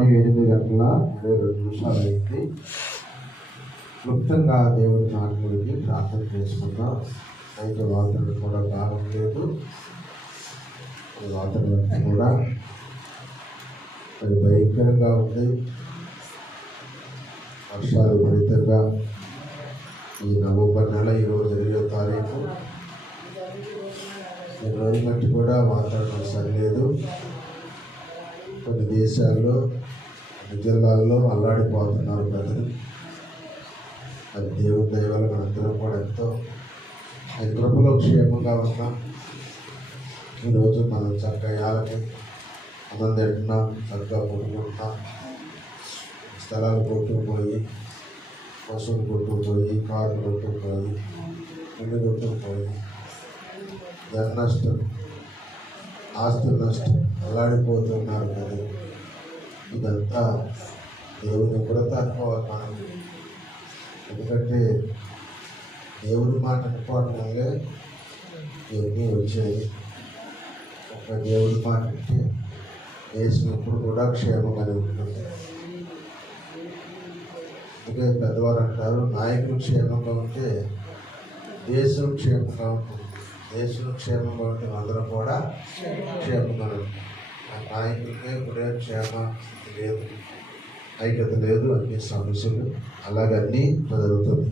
సమయం 8:22 అయింది. క్లుప్తంగా దేవుని మాట గురించి ప్రార్థన చేసుకుందాం. అయితే వాతావరణం కూడా బాగుండలేదు. వాతావరణం కూడా అది భయంకరంగా ఉంది. వర్షాలు విపరీతంగా ఈ నవంబర్ నెల 20వ తారీఖు ఈ రోజు బట్టి కూడా వాతావరణం సరిలేదు. కొన్ని దేశాల్లో జిల్లాల్లో అల్లాడిపోతున్నారు ప్రజలు. అది దేవుని దయ వల్ల మనందరం కూడా ఎంతో ఆయన కృపలో క్షేమంగా ఉన్నాం. ఈరోజు మనం చక్కగా యాలకి అన్నం తింటున్నాం, చక్కగా కొట్టుకుంటున్నాం. స్థలాలు కొట్టుకుపోయి, పశువులు కొట్టుకుపోయి, కార్లు కొట్టుకుపోయి, ఇల్లు కొట్టుకుపోయి, ధన నష్టం, ఆస్తుల నష్టం, అల్లాడిపోతున్నారు కదా. ఇదంతా దేవుని కృత అనుకోవాలి మనం. ఎందుకంటే దేవుని మాట అనుకోవడం వల్లే ఇవన్నీ వచ్చాయి. ఒక దేవుని మాట అంటే దేశం ఎప్పుడు కూడా క్షేమంగానే ఉంటుంది. అందుకే పెద్దవారు అంటారు, నాయకులు క్షేమంగా ఉంటే దేశం క్షేమంగా ఉంటుంది. దేశం క్షేమంగా ఉంటే అందరం కూడా క్షేమంగా ఉంటుంది. నాయకులకే కూడా క్షేమ లేదు, ఐక్యత లేదు, అన్ని సమస్యలు అలాగన్నీ జరుగుతుంది.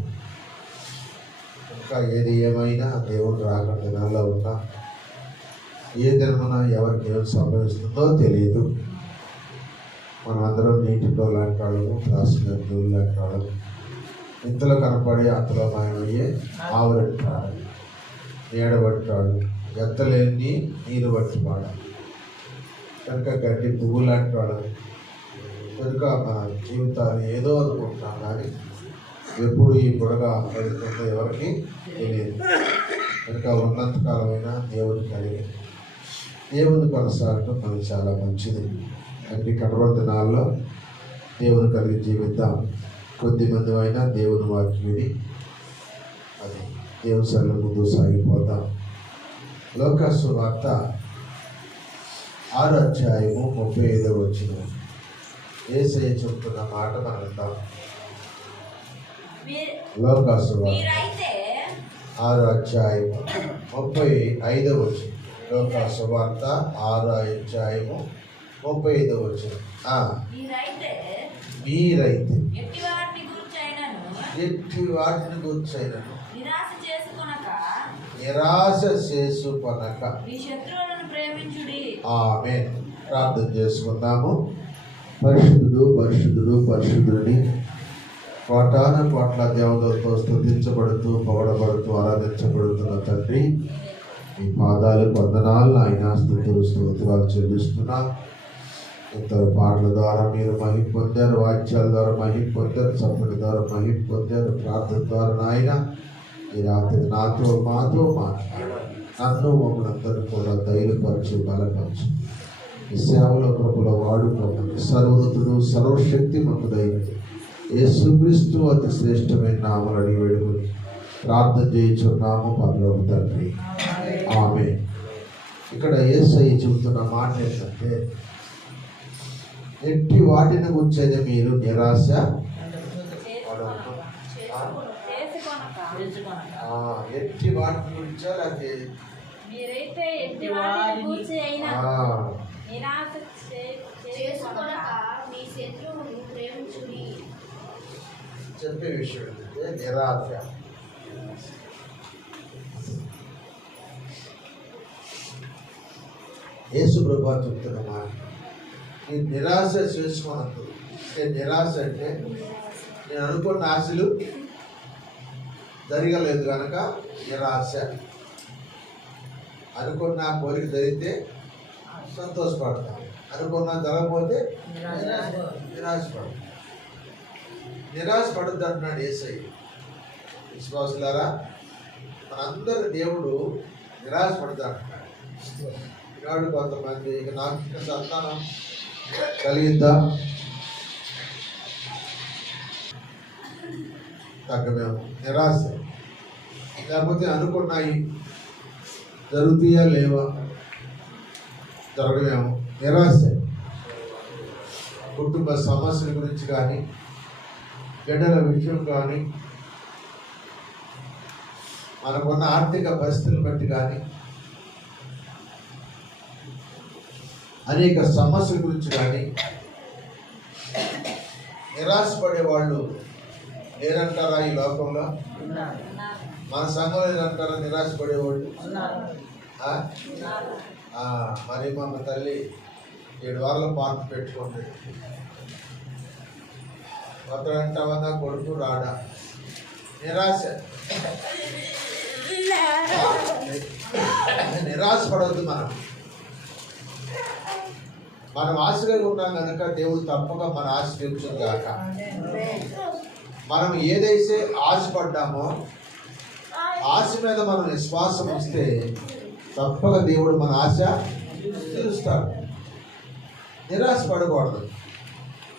ఇంకా ఏది ఏమైనా దేవుడు రాక దినాల్లో ఉన్నా ఏ దినమున ఎవరికి ఏమి సంభవిస్తుందో తెలియదు. మనం అందరం నీటిలో లాంటి వాళ్ళము, రాసిన లాంటి వాళ్ళము, ఇంతలో కనపడి అంతలో మాయమయ్యే ఆవులంటి వాడు, నీడబట్టాడు, ఎత్తలేని నీరు బట్టి వాడు, కనుక గడ్డి పువ్వు లాంటి వాడు. కనుక మన జీవితాన్ని ఏదో అనుకుంటున్నాం, కానీ ఎప్పుడు ఈ బుడగ పడుతుందో ఎవరికి తెలియదు. కనుక ఉన్నంతకాలమైనా దేవుని కలిగి దేవుని కొనసాగటం మనకు చాలా మంచిది. అన్ని కడవల దినాల్లో దేవుని కలిగి జీవిద్దాం. కొద్దిమంది అయినా దేవుని వాక్యం విని అది దేవుని సర్ల ముందు సాగిపోతాం. లోకాసు వార్త 6వ అధ్యాయము 35వ వచనం యేసయ్య చెప్తున్న మాట మనం విందాం. లోకాసు వార్త 6వ అధ్యాయము 35వ వచనం. లోకాసు వార్త 6వ అధ్యాయము 35వ వచనం. మీరైతే ఎట్టి వాటిని గూర్చైనను నిరాశ చేసుకొనక ఆమేన్. ప్రార్థన చేసుకుందాము. పరిశుద్ధుడు పరిశుద్ధుడు పరిశుద్ధుడిని కోటాన కోట్ల దేవతలతో స్తుతించబడుతూ పొగడబడుతూ ఆరాధించబడుతున్న తండ్రి, మీ పాదాలు వందనాలు ఆయన స్తుతులు స్తోత్రాలు చెల్లిస్తున్నా. ఇతర పాటల ద్వారా మీరు మహిమ పొందారు, వాక్యాల ద్వారా మహిమ పొందారు, చప్పటి ద్వారా మహిమ పొందారు, ప్రార్థన ద్వారా నాయన ఈ రాత్రి నాతో మాతో మాట్లాడారు. నన్ను మమ్మల్ని అందరూ కూడా ధైర్యపరచు, బలపరచు. ఈ సేవలో కృపలో వాడుకోమని సర్వోన్నతుడు సర్వశక్తి మంతుడైన యేసుక్రీస్తు అతి శ్రేష్టమైన నామములు అడిగి వేడుకొని ప్రార్థన చేయించున్నాము పరలోక తండ్రి, ఆమేన్. ఇక్కడ యేసయ్య చెబుతున్న మాట ఏంటంటే, ఎట్టి వాటిని గుర్చేది మీరు నిరాశ ఎట్టి వాటిని గురించా లేకపోతే చెప్పే విషయం ఏంటంటే నిరాశ. యేసు ప్రభువు చెప్తున్న మాట, ఈ నిరాశ చేసుకోనద్దు. అంటే నిరాశ అంటే నేను అనుకున్న ఆశలు జరగలేదు కనుక నిరాశ. అనుకున్న కోరిక జరిగితే సంతోషపడతాం, అనుకున్న జరగకపోతే నిరాశపడతాం. నిరాశపడద్దు అంటున్నాడు యేసయ్య. విశ్వాసులారా, మనందరూ దేవుడు నిరాశపడద్దు అంటున్నాడు. ఈనాడు కొంతమంది ఇక నాకు ఇక సంతానం కలిగిద్దా, తగ్గమేమో నిరాశ, లేకపోతే అనుకున్నాయి జరుగుతాయా లేవా, జరగమేమో నిరాశ. కుటుంబ సమస్యల గురించి కానీ, బిడ్డల విషయం కానీ, మనకున్న ఆర్థిక పరిస్థితులను బట్టి కానీ, అనేక సమస్యల గురించి కానీ నిరాశపడే వాళ్ళు లేరంటారా ఈ లోకంలో? మన సంఘంలో లేరంటారా నిరాశపడేవాళ్ళు? మరి మన తల్లి 7 వారాల పార్క్ పెట్టుకోండి. అతడంటావా కొడుకు రాడా? నిరాశపడవద్దు. మనం ఆశగా ఉన్నాం కనుక దేవుడు తప్పక మన ఆశ తీర్చును గాక. మనం ఏదైతే ఆశపడ్డామో ఆశ మీద మనం విశ్వాసం ఇస్తే తప్పక దేవుడు మన ఆశ తీరుస్తాడు. నిరాశపడకూడదు.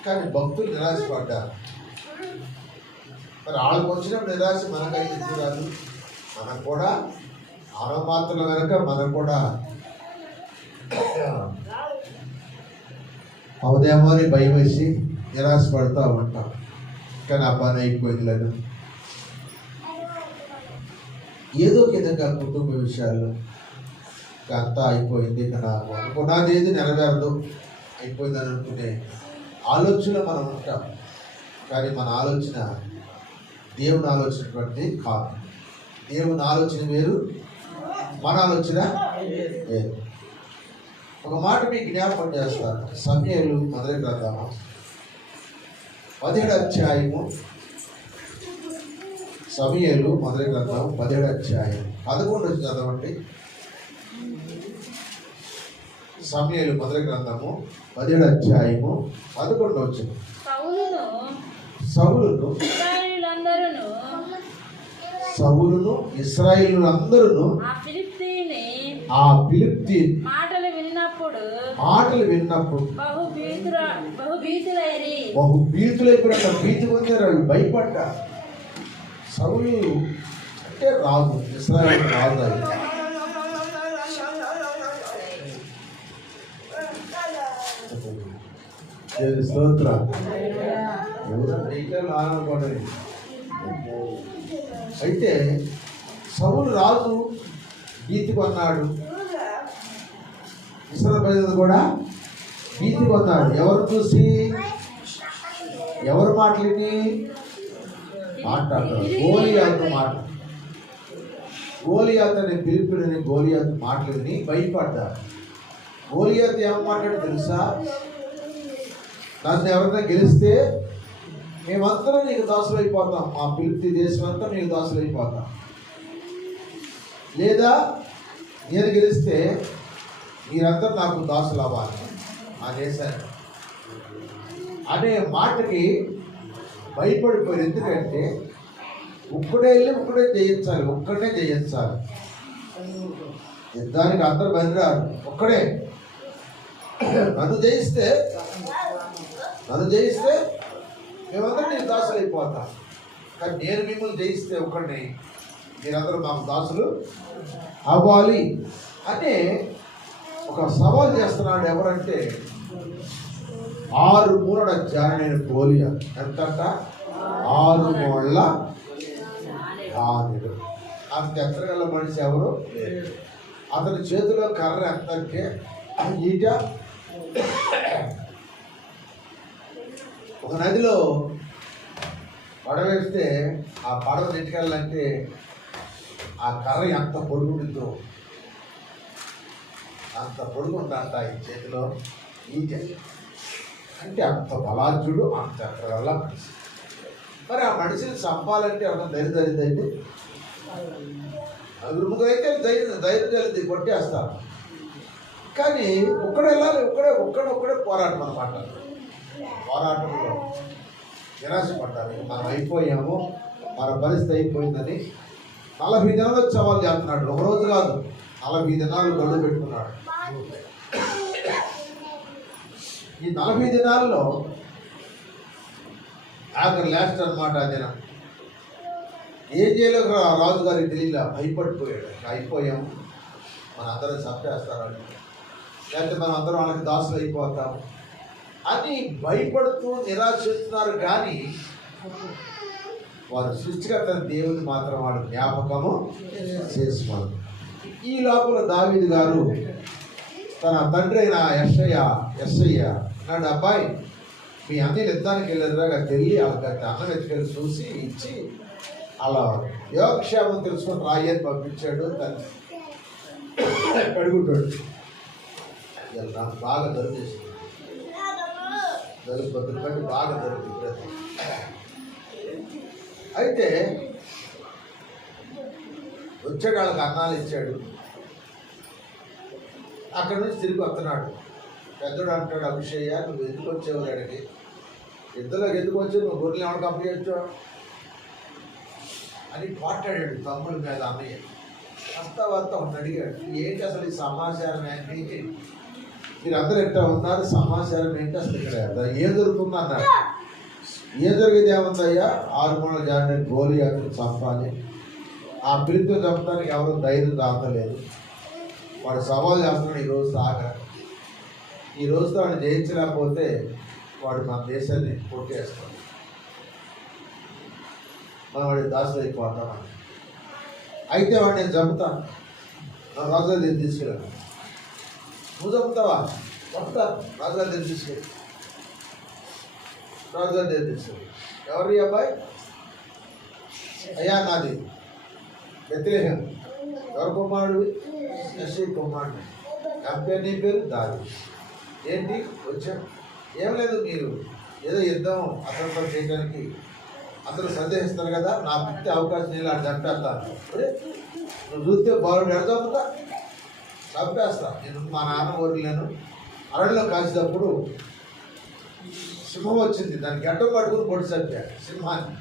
కానీ భక్తులు నిరాశపడ్డారు. మరి వాళ్ళకి వచ్చిన నిరాశ మనకైతే రాదు. మనకు కూడా మాత్రం కనుక మనం కూడా అవుదేమో అని భయం వేసి నిరాశపడుతూ ఉంటాం. కానీ ఆ పని అయిపోయింది లేదు. ఏదో విధంగా కుటుంబ విషయాల్లో అంతా అయిపోయింది, ఇక నాకు అనుకున్నది ఏది నెరవేరదు, అయిపోయిందని అనుకునే ఆలోచన మనం ఉంటాం. కానీ మన ఆలోచన దేవుని ఆలోచనటువంటి కాదు. దేవుని ఆలోచన వేరు, మన ఆలోచన వేరు. ఒక మాట మీకు జ్ఞాపకం చేస్తాను. సమూయేలు మొదటి గ్రంథము 17వ అధ్యాయము. సమూయేలు మొదటి గ్రంథం 17వ అధ్యాయం 11 చదవండి. సమూయేలు మొదటి గ్రంథము 17వ అధ్యాయము 11 సౌలును ఇశ్రాయేలులందరూ ఆ ఫిలిష్తీ మాటలు విన్నప్పుడు బహు భీతులైపోయిన భీతి పొందారు. వాళ్ళు భయపడ్డారు. సౌలు అంటే రాజు, ఇశ్రాయేలు రాజు. అది స్తోత్రం. ఆనందపడలేదు. అయితే సౌలు రాజు భీతి కొన్నాడు. ఇశ్రాయేలు ప్రజలు కూడా భీతి కొన్నాడు. ఎవరు చూసి? ఎవరు మాటలని మాట్లాడతారు? గోలియాతు మాట. గోలియాతు అనే పిలుపుని గోలియాతు మాటలని భయపడ్డారు. గోలియాతు ఏం మాట్లాడు తెలుసా? నన్ను ఎవరైనా గెలిస్తే మేమందరం నీకు దాసులు అయిపోతాం, మా ఫిలిష్తీ దేశం అంతా నీకు దాసులు అయిపోతాం. లేదా నేను గెలిస్తే మీరందరూ నాకు దాసులు అవ్వాలి ఆ దేశాన్ని అనే మాటకి భయపడిపోయారు. ఎందుకంటే ఒక్కడే వెళ్ళి ఒక్కడే జయించాలి, ఒక్కడే జయించాలి. యుద్ధానికి అందరూ బయలుదేరారు. ఒక్కడే నన్ను జయిస్తే మేమందరూ నేను దాసులు అయిపోతాం. కానీ నేను మిమ్మల్ని జయిస్తే ఒక్కడిని మీరందరూ మాకు దాసులు అవ్వాలి అని ఒక సవాల్ చేస్తున్నాడు. ఎవరంటే 6 మూరల జానైన గోలియాతు. ఎంతంట? 6 మూరల జానుడు. అంత ఎత్తగల మనిషి ఎవరు లేరు. అతని చేతిలో కర్ర ఎంతంటే ఈట. ఒక నదిలో పడవేస్తే ఆ పడవ నెట్టుకెళ్ళాలంటే ఆ కర్ర ఎంత పొడుగుంటుందో అంత పొడుగుందంట ఈ చేతిలో ఈట. అంటే అంత బలార్జుడు, అంత ఎత్తగల మనిషి. మరి ఆ మనిషిని చంపాలంటే ఎవరైనా ధైర్యం జరిగిందండి? ముగ్గురైతే ధైర్యం జరిగింది, కొట్టేస్తారు. కానీ ఒక్కడే వెళ్ళాలి, ఒక్కడే పోరాటం అన్నమాట. పోరాటంలో నిరాశపడ్డారు. మనం అయిపోయాము, మన పరిస్థితి అయిపోయిందని 40 దినాలు సవాల్ చేస్తున్నాడు. ఒక రోజు కాదు, 40 దినాలు గడువు పెట్టుకున్నాడు. ఈ 40 దినాల్లో ఆఖరి లాస్ట్ అనమాట ఆ దినం. ఏం చేయలేక రాజుగారికి తెలియలే, భయపడిపోయాడు. అయిపోయాము, మన అందరం చంపేస్తారు, లేకపోతే మనం అందరం వాళ్ళకి దాసులు అయిపోతాము అని భయపడుతూ నిరాశిస్తున్నారు. కానీ వారు సృష్టికర్త దేవుని మాత్రం వాడు జ్ఞాపకము చేసుకోవాలి. ఈ లోపల దావీదు గారు తన తండ్రి అయిన యెషయా నాడు, అబ్బాయి మీ అన్నీళ్ళు యుద్ధానికి వెళ్ళేదిగా తెలియ వాళ్ళకి అన్నం ఎత్తుకెళ్ళి చూసి ఇచ్చి అలా యోగక్షేమం తెలుసుకొని రాయని పంపించాడు. తను కడుగుంటాడు. నాకు బాగా దొరికేసింది, దొరికిపోతుంది బట్టి బాగా దొరికింది. అయితే వచ్చాడు, వాళ్ళకి అన్నాలు ఇచ్చాడు. అక్కడి నుంచి తిరిగి వస్తున్నాడు. పెద్దోడు అంటాడు, అభిషేయ నువ్వు ఎందుకు వచ్చావు అడిగి, ఇద్దరులోకి ఎందుకు వచ్చావు, నువ్వు గొర్రెలు ఎవరికి అప్పగించు అని మాట్లాడాడు తమ్ముడి మీద అన్నయ్య. వస్తా ఒకటి అడిగాడు, ఏంటి అసలు ఈ సమాచారం ఏంటి, మీరందరూ ఎట్లా ఉన్నారు, సమాచారం ఏంటి అసలు ఇక్కడ ఏం దొరుకుతుంది అన్నాడు. ఏం జరిగేది ఏముందయ్యా, 6 మూలల జాడిని గోలియాతుని చంపాలి, ఆ పిలుపుతో చంపడానికి ఎవరు ధైర్యం దాటలేదు, వాడు సవాల్ చేస్తున్నాడు. ఈరోజు ఆగా, ఈ రోజుతో వాడిని జయించలేకపోతే వాడు మన దేశాన్ని కొట్టేస్తాడు, మనం వాడి దాసులు అయిపోతామని. అయితే వాడు నేను చంపుతాను, నా రాజుగారి దగ్గర తీసుకెళ్ళాను. నువ్వు చంపుతావా? చంపుతాను, రాజుగారి దగ్గర తీసుకెళ్ళి. రాజుగారి దగ్గర తీసుకెళ్ళి, ఎవరి అబ్బాయి? అయ్యా నాది బెత్లెహేము. ఎవరు కుమారుడు? యెషై కుమారుడు. కంపెనీ పేరు దావీదు. ఏంటి వచ్చాం? ఏం లేదు, మీరు ఏదో యుద్ధం అతనితో చేయడానికి అందరూ సందేహిస్తారు కదా, నాకు ఇచ్చే అవకాశం నేను అని చంపేస్తాను. నువ్వు చూస్తే బాలుడు ఎడ చంపుతా, చంపేస్తా. నేను మా నాన్న ఊరిలేను, అడవిలో కాసేటప్పుడు సింహం వచ్చింది, దానికి గడ్డం పట్టుకుని పొడి చంపాడు సింహాన్ని.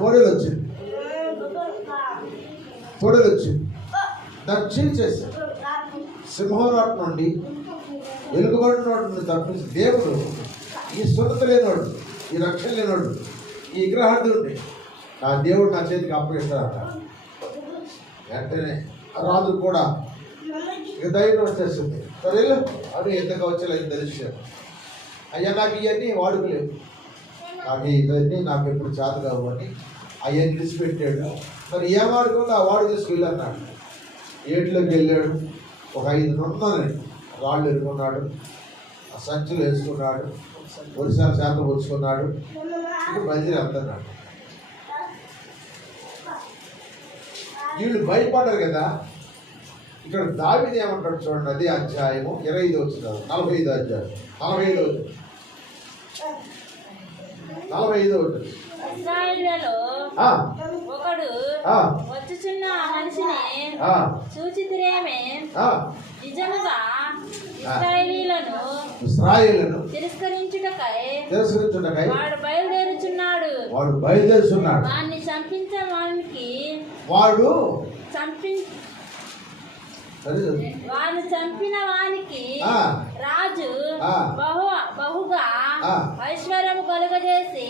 తోడేలు వచ్చింది దాన్ని చీల్చేశాడు. సింహం నోటి నుండి ఎలుగుబడి నోటి నుండి తప్పించి దేవుడు ఈ సున్నత లేనివాడు, ఈ రక్షణ లేనివాడు, ఈ విగ్రహార్థుడిని నా దేవుడు నా చేతికి అప్పగిస్తాడట. వెంటనే రాజు కూడా ఇక ధైర్యం వచ్చేస్తుంది. సరే అవి ఎందుకు వచ్చేలా తెలిసాడు. అయ్యా నాకు ఇవన్నీ వాడుకోలేవు, నాకు ఇవన్నీ నాకు ఎప్పుడు చేత కావు అని అవన్నీ విడిచిపెట్టాడు. మరి ఏం వాడుకోండి ఆ వాడు తీసుకెళ్ళి అన్నాడు. ఏట్లోకి వెళ్ళాడు, ఒక 5 నుండి రాళ్ళు ఎదుర్కొన్నాడు, ఆ సంచులు వేసుకున్నాడు, ఒరిసాల శాతం వచ్చుకున్నాడు. ఇప్పుడు బయలుదేరి వెళ్తున్నాడు. వీళ్ళు భయపడ్డారు కదా. ఇక్కడ దావీదు ఏమంటాడు చూడండి, అదే అధ్యాయము 25 వచ్చింది, 45 అధ్యాయం 45 ఉంటుంది. ఇశ్రాయేలులో ఒకడు వచ్చుచున్న మనిషిని చూచితిరేమే, నిజముగా ఇశ్రాయేలీయులను తిరస్కరించుటకై వాడు బయలుదేరుచున్నాడు. వాడిని చంపించడానికి వాడిని చంపిన వానికి రాజు బహుగా ఐశ్వర్యము కలుగజేసి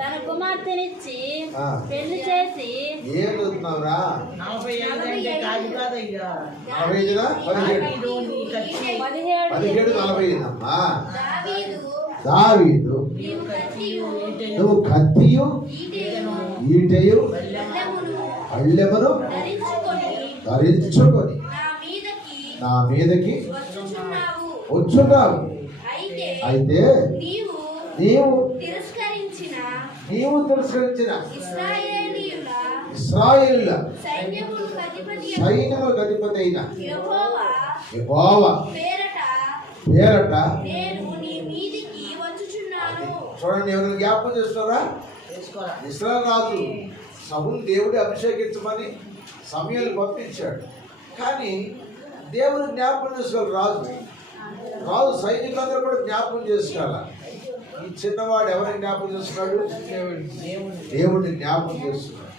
తన కుమార్తెనిచ్చి పెళ్లి చేసి దావీదు నువ్వు కత్తియు ఈటెయు అల్లెమును ధరించుకొని నా మీదకి వచ్చున్నావు. అయితే నీవు తిరస్కరించిన ఇశ్రాయేలుల సైన్యములకు అధిపతి అయిన యెహోవా పేరట చూడండి, ఎవరైనా జ్ఞాపకం చేస్తున్నారా? ఇశ్రాయేలు రాజు సౌలు దేవుడి అభిషేకించమని సమయాలు పంపించాడు. కానీ దేవుడు జ్ఞాపకం చేసుకోవాలి. రాజు సైనికులందరూ కూడా జ్ఞాపకం చేసుకోవాలి. ఈ చిన్నవాడు ఎవరిని జ్ఞాపకం చేస్తున్నాడు? దేవుడిని జ్ఞాపకం చేస్తున్నాడు.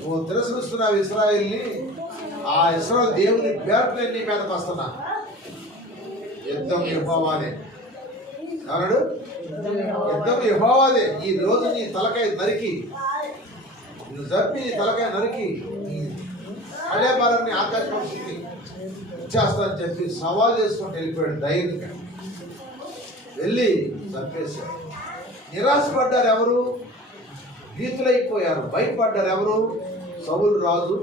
నువ్వు తిరస్కరిస్తున్నావు ఇశ్రాయేల్ని, ఆ ఇశ్రాయేలు దేవుని పేరుని నీ మీదకి వస్తున్నా. యుద్ధం యెహోవాదే అన్నాడు. యుద్ధం యెహోవాదే. ఈ రోజు నీ తలకాయ నరికి, నువ్వు చంపి నీ తలకాయ నరికి అడే భారాన్ని ఆకాశ పక్షికి ఇచ్చేస్తా అని చెప్పి సవాల్ చేసుకుంటూ వెళ్ళిపోయాడు ధైర్యంగా. వెళ్ళి చంపేశారు. నిరాశపడ్డారు ఎవరు? భీతులైపోయారు, భయపడ్డారు ఎవరు? సౌలు రాజు,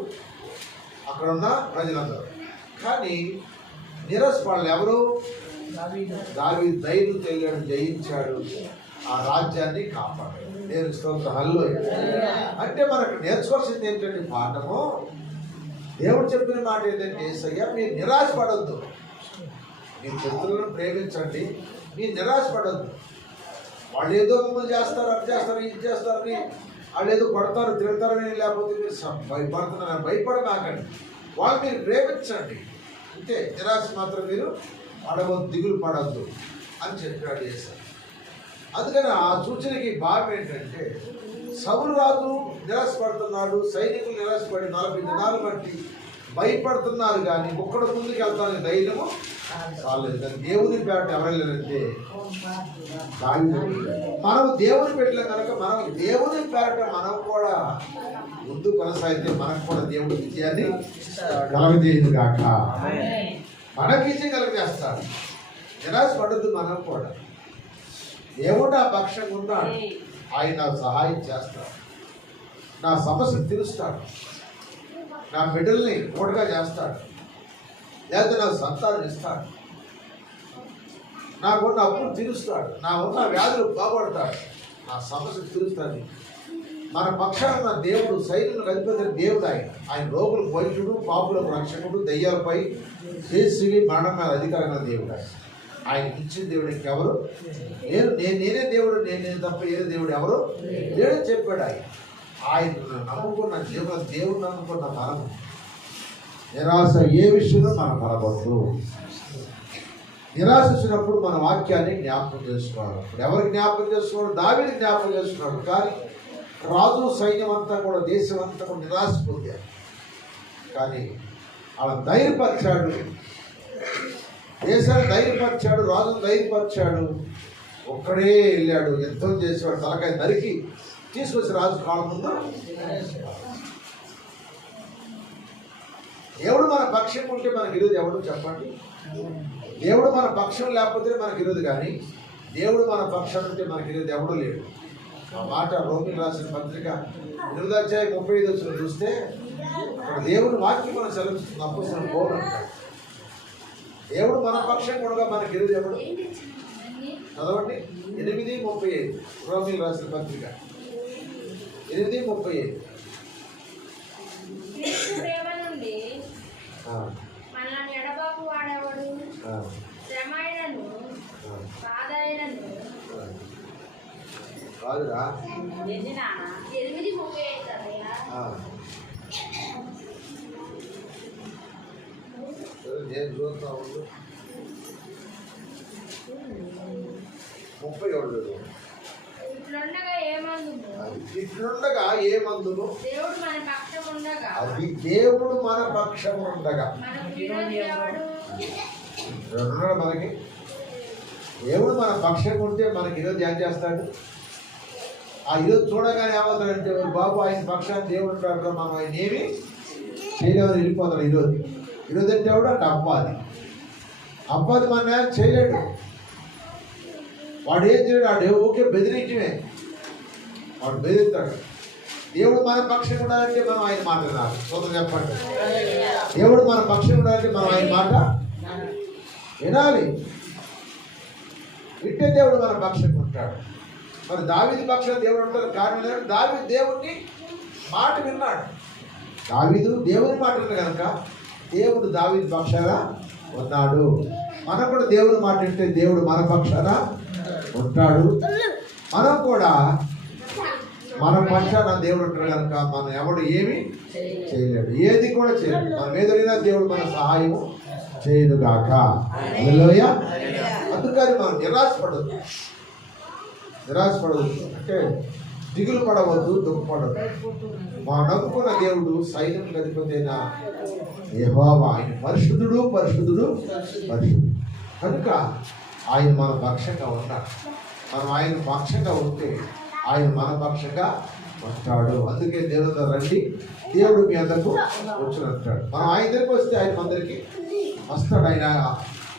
అక్కడ ఉన్న ప్రజలందరూ. కానీ నిరాశపడలేదు ఎవరు? దావీదు ధైర్యం తెలియడు, జయించాడు, ఆ రాజ్యాన్ని కాపాడాడు. నేను స్తోత్రం. హల్లెలూయా. అంటే మనకు నేర్చుకోవాల్సింది ఏంటంటే పాఠము, దేవుడు చెప్పిన మాట ఏంటంటే, యేసయ్య మీరు నిరాశపడొద్దు, మీ శత్రువులను ప్రేమించండి, మీరు నిరాశపడొద్దు. వాళ్ళు ఏదో మిమ్మల్ని చేస్తారు, అది చేస్తారు, ఇది చేస్తారని, వాళ్ళు ఏదో పడతారు, తిడతారని, లేకపోతే మీరు భయపడుతున్నారని భయపడమాకండి. వాళ్ళు మీరు ప్రేమించండి అంతే. నిరాశ మాత్రం మీరు పడవద్దు, దిగులు పడవద్దు అని చెప్పాడు యేసు. అందుకని ఆ సూచనకి భావం ఏంటంటే, సౌలు రాజు నిరాశపడుతున్నాడు, సైనికులు నిరాశపడి 40 దినాలు బట్టి భయపడుతున్నారు, కానీ ఒక్కడు ముందుకు వెళ్తానికి ధైర్యము చాలేదు. కానీ దేవుని పేట ఎవరెళ్ళారంటే మనం దేవుని పెట్టలే కనుక మనం దేవుని పేట మనం కూడా ముందు కొనసాగితే మనకు కూడా దేవుడి విజయాన్ని కలగజేయదు కాక, మనకి విజయం కలగజేస్తాడు. నిరాశపడద్దు. మనం కూడా దేవుడు ఆ పక్షంగా ఉన్నాడు, ఆయన నాకు సహాయం చేస్తాడు, నా సమస్య తీరుస్తాడు, నా బిడ్డల్ని తోడుగా చేస్తాడు, లేకపోతే నాకు సంతానం ఇస్తాడు, నాకున్న అప్పులు తీరుస్తాడు, నా ఉన్న వ్యాధులు బాగుపడతాడు, నా సమస్య తీరుస్తాడు. మన పక్షాన దేవుడు, సైన్యులకు అధిపతి దేవుడు. ఆయన రోగులకు వైద్యుడు, పాపులకు రక్షకుడు, దయ్యాలపై చేసి మరణం మీద అధికారమైన దేవుడు. ఆయన ఇచ్చిన దేవుడు ఇంకెవరు? నేనే దేవుడు, నేనే తప్ప ఏదో దేవుడు ఎవరు లేడని చెప్పాడు. ఆయన నమ్ముకున్న దేవుడు నమ్ముకున్న మనం నిరాశ ఏ విషయంలో మనం పడవద్దు. నిరాశ వచ్చినప్పుడు మన వాక్యాన్ని జ్ఞాపకం చేసుకోవాలి. ఇప్పుడు ఎవరు జ్ఞాపకం చేసుకోవాలి? దావీదు జ్ఞాపకం చేసుకున్నాడు. కానీ రాజు, సైన్యం అంతా కూడా, దేశం అంతా కూడా నిరాశ పొందారు. కానీ అలా ధైర్యపరిచాడు, దేశాన్ని ధైర్యపరిచాడు, రాజును ధైర్యపరిచాడు. ఒక్కడే వెళ్ళాడు, యుద్ధం చేసేవాడు, తలకాయ నరికి తీసుకొచ్చి రాజు కాళ్ళ ముందు. దేవుడు మన పక్షం ఉంటే మనకి ఈరోజు ఎవడు చెప్పండి? దేవుడు మన పక్షం లేకపోతే మనకి ఈరోజు, కానీ దేవుడు మన పక్షం ఉంటే మనకి ఈరోజు ఎవడు లేడు. ఆ మాట రోమిలకు రాసిన పత్రిక 8:35 చూస్తే అక్కడ దేవుని వాక్యం మనం సెలవుస్తుంది. అప్పుడు పౌలు అంటాడు, దేవుడు మన పక్షం కూడా మనకి ఈరోజు ఎవడు? చదవండి 8:35 రోమిలకు రాసిన పత్రిక 8:35. మనల్ని ఎడబాపు వాడేవాడు, శ్రమైనను బాధైనను కాదురా. 8:35 నేను చూస్తా ఉండు. 37 ఇట్లుండగా ఏ మందును దేవుడు మన పక్షం ఉండగా, అది దేవుడు మన పక్షం ఉండగా మనకి దేవుడు మన పక్షం ఉంటే మనకి ఈరోజు ఏం చేస్తాడు? ఆ ఈరోజు చూడగానే ఏమవుతాడంటే, బాబు ఆయన పక్షాన్ని దేవుడు ఉంటాడు, మనం ఆయన ఏమి చేయలేమని వెళ్ళిపోతాడు. ఈరోజు అంటే ఎవడు అంటే అబ్బాది మన ఏం చేయలేడు. వాడు ఏం చేయడు, వాడు ఓకే బెదిరించమే, వాడు బెదిరిస్తాడు. దేవుడు మన పక్షం ఉండాలంటే మనం ఆయన మాట వినాలి. సోదరు చెప్పండి, దేవుడు మన పక్షం ఉండాలంటే మనం ఆయన మాట వినాలి. వింటే దేవుడు మన పక్షం ఉంటాడు. మరి దావీదు పక్షం దేవుడు ఉంటాడు. కారణం ఏంటంటే దావీదు దేవుడిని మాట విన్నాడు. దావీదు దేవుని మాట విన్నాడు కనుక దేవుడు దావీదు పక్షాన ఉన్నాడు. మనం కూడా దేవుని మాట వింటే దేవుడు మన పక్షాన ఉంటాడు. మనం కూడా మన పక్షాన దేవుడు ఉంటాడు కనుక మనం ఎవడు ఏమి చేయలేడు, ఏది కూడా చేయలేడు. మనం ఏదైనా దేవుడు మన సహాయము చేయదుగాక. హల్లెలూయా. అందుకని మనం నిరాశపడద్దు అంటే దిగులు పడవద్దు, దుఃఖపడద్దు. మా నమ్ముకున్న దేవుడు సైన్యం అధిపతైన యెహోవా, ఆయన పరిశుద్ధుడు కనుక ఆయన మన పక్షంగా ఉన్నాడు. మనం ఆయన పక్షంగా ఉంటే ఆయన మన పక్షంగా ఉంటాడు. అందుకే దేవుడితో రండి, దేవుడు మీ అందరికి వచ్చినట్టాడు. మనం ఆయన దగ్గరికి వస్తే ఆయన అందరికి వస్తాడు. ఆయన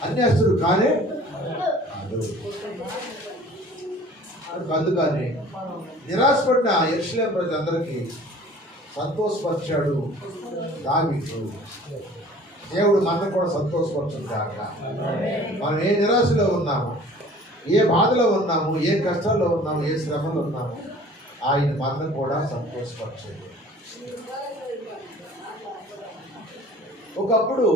అన్యాస్తుడు కానే ఉన్నాడు. అందుకని నిరాశపడిన యెరూషలేము ప్రజలందరికీ సంతోషపరిచాడు దావీదు. దేవుడు మనకు కూడా సంతోషపరుచుగాక. మనం ఏ నిరాశలో ఉన్నాము, ఏ బాధలో ఉన్నాము, ఏ కష్టాల్లో ఉన్నాము, ఏ శ్రమలో ఉన్నాము, ఆయన మనకు కూడా సంతోషపరిచేది. ఒకప్పుడు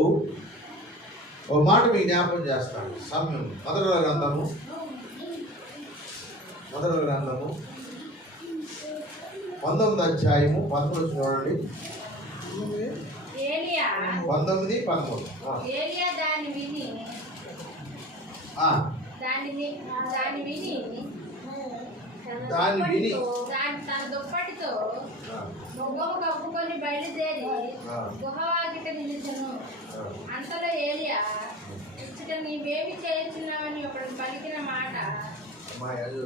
ఒక మాట మీకు జ్ఞాపకం చేస్తాను. సమయం మొదటి గ్రంథము 19వ అధ్యాయము 11 చూడండి. ఏలియా 19, 13. ఏలియా దాన్ని విని తన దుప్పటితో ముఖము కప్పుకొని బయలుదేరి గుహవాకిట నిలిచెను. అంతలో ఏలియా, ఇచ్చట నీవేమి చేస్తున్నావని ఒకడు పలికిన మాట 13.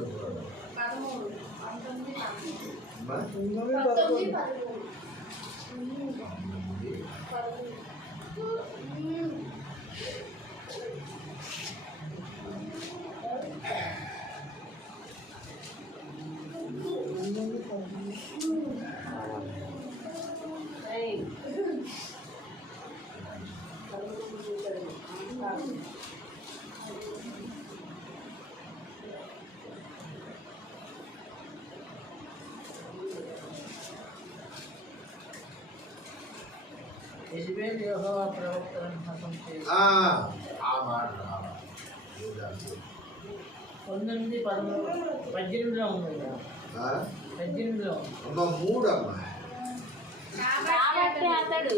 యెహోవా ప్రవక్తలను హతం చేసి 18లో ఉంది కదా, 18లో కాబట్టి అతడు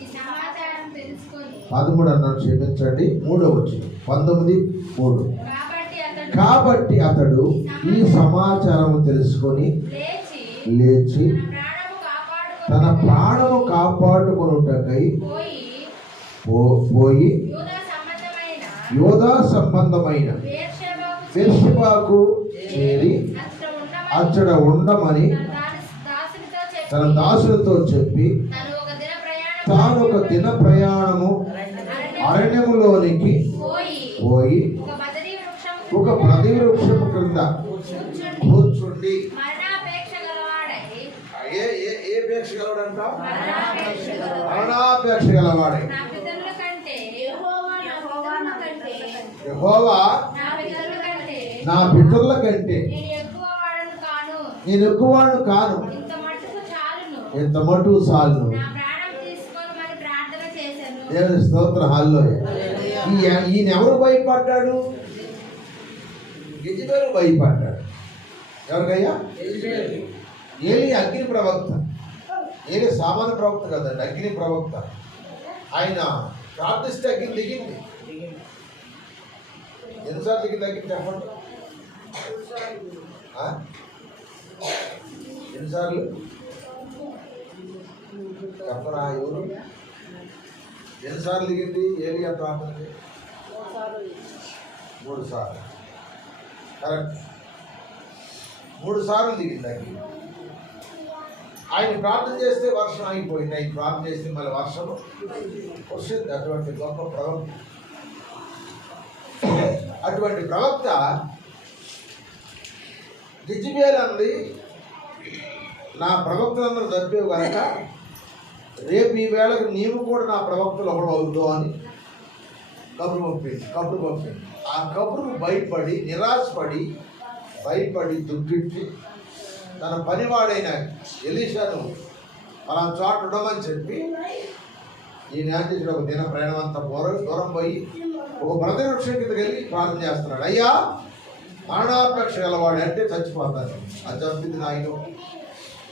ఈ సమాచారం తెలుసుకొని 13 అన్నాడు, క్షమించండి. 3వ వచనం 19:3. కాబట్టి అతడు ఈ సమాచారం తెలుసుకొని లేచి తన ప్రాణము కాపాడుకొనుటకై పోయి యోధా సంబంధమైన బెర్షెబాకు చేరి అచ్చట ఉండమని తన దాసులతో చెప్పి తాను ఒక దిన ప్రయాణము అరణ్యములోనికి పోయి ఒక బదరీ వృక్షము క్రింద కూర్చుండి మరణాపేక్ష గలవాడై యెహోవా నా పితరుల కంటే నేను ఎక్కువవాడు కాను, ఇంత మటుకు చాలును. దేవుని స్తోత్ర. హాల్లో ఈయన ఎవరు భయపడ్డాడు? యెజెబెలు భయపడ్డాడు. ఎవరికయ్యా? ఏలి అగ్ని ప్రవక్త. ఏలి సామాన్య ప్రవక్త కదండి, అగ్ని ప్రవక్త. ఆయన ప్రార్థిస్తే అగ్ని దిగింది. ఎన్నిసార్లు దిగింది అగ్ని చెప్పండి? ఎన్నిసార్లు చెప్పరా ఎవరు? ఎన్నిసార్లు దిగింది ఏలియా ప్రార్థనకి? 3 సార్లు. కరెక్ట్, 3 సార్లు దిగింది అగ్ని. ఆయన ప్రార్థన చేస్తే వర్షం ఆగిపోయింది, ఆయన ప్రార్థన చేస్తే మళ్ళీ వర్షం వస్తుంది. అటువంటి గొప్ప ప్రవక్త. అటువంటి ప్రవక్త యెజెబెలు అంది, నా ప్రవక్తలందరూ చంపేవు కనుక రేపు ఈ వేళకు నీవు కూడా నా ప్రవక్తలు ఒకడు అవుతావు అని కబురు పంపింది. ఆ కబురుకు భయపడి నిరాశపడి దుఃఖించి తన పనివాడైన ఎలీషాను అలా చోట ఉండమని చెప్పి ఈయన ఒక దిన ప్రయాణం అంతా దూరం పోయి ఒక బదరీ వృక్షం కిందకి వెళ్ళి ప్రార్థన చేస్తున్నాడు. అయ్యా, మరణాపేక్ష గలవాడు అంటే చచ్చిపోతాను, అది చంపింది నాయన,